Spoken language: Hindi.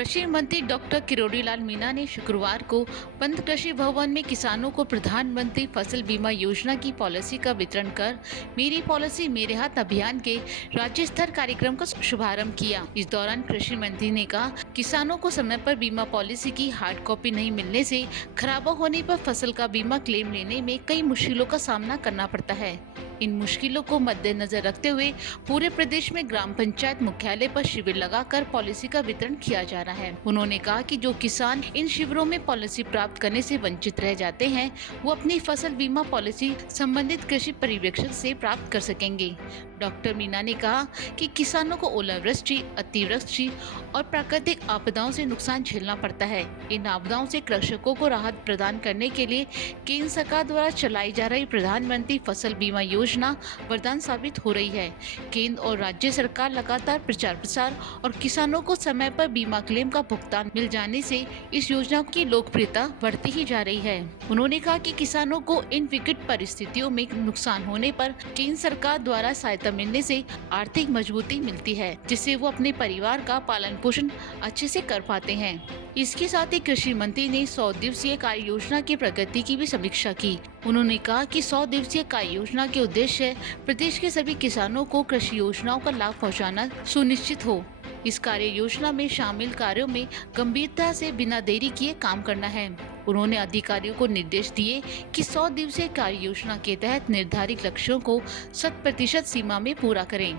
कृषि मंत्री डॉक्टर किरोड़ीलाल मीणा ने शुक्रवार को पंत कृषि भवन में किसानों को प्रधानमंत्री फसल बीमा योजना की पॉलिसी का वितरण कर मेरी पॉलिसी मेरे हाथ अभियान के राज्य स्तर कार्यक्रम का शुभारंभ किया। इस दौरान कृषि मंत्री ने कहा, किसानों को समय पर बीमा पॉलिसी की हार्ड कॉपी नहीं मिलने से खराब होने पर फसल का बीमा क्लेम लेने में कई मुश्किलों का सामना करना पड़ता है। इन मुश्किलों को मद्देनजर रखते हुए पूरे प्रदेश में ग्राम पंचायत मुख्यालय पर शिविर लगाकर पॉलिसी का वितरण किया जा रहा है। उन्होंने कहा कि जो किसान इन शिविरों में पॉलिसी प्राप्त करने से वंचित रह जाते हैं, वो अपनी फसल बीमा पॉलिसी संबंधित कृषि पर्यवेक्षक से प्राप्त कर सकेंगे। डॉक्टर मीणा ने कहा कि किसानों को ओलावृष्टि, अतिवृष्टि और प्राकृतिक आपदाओं से नुकसान झेलना पड़ता है। इन आपदाओं से कृषकों को राहत प्रदान करने के लिए केंद्र सरकार द्वारा चलाई जा रही प्रधानमंत्री फसल बीमा योजना वरदान साबित हो रही है। केंद्र और राज्य सरकार लगातार प्रचार प्रसार और किसानों को समय पर बीमा क्लेम का भुगतान मिल जाने से इस योजना की लोकप्रियता बढ़ती ही जा रही है। उन्होंने कहा कि किसानों को इन विकट परिस्थितियों में नुकसान होने पर केंद्र सरकार द्वारा सहायता मिलने से आर्थिक मजबूती मिलती है, जिससे वो अपने परिवार का पालन पोषण अच्छे से कर पाते हैं। इसके साथ ही कृषि मंत्री ने 100 दिवसीय कार्य योजना की प्रगति की भी समीक्षा की। उन्होंने कहा कि 100 दिवसीय कार्य योजना के उद्देश्य प्रदेश के सभी किसानों को कृषि योजनाओं का लाभ पहुंचाना सुनिश्चित हो। इस कार्य योजना में शामिल कार्यों में गंभीरता से बिना देरी किए काम करना है। उन्होंने अधिकारियों को निर्देश दिए कि 100 दिवसीय कार्य योजना के तहत निर्धारित लक्ष्यों को 100% सीमा में पूरा करें।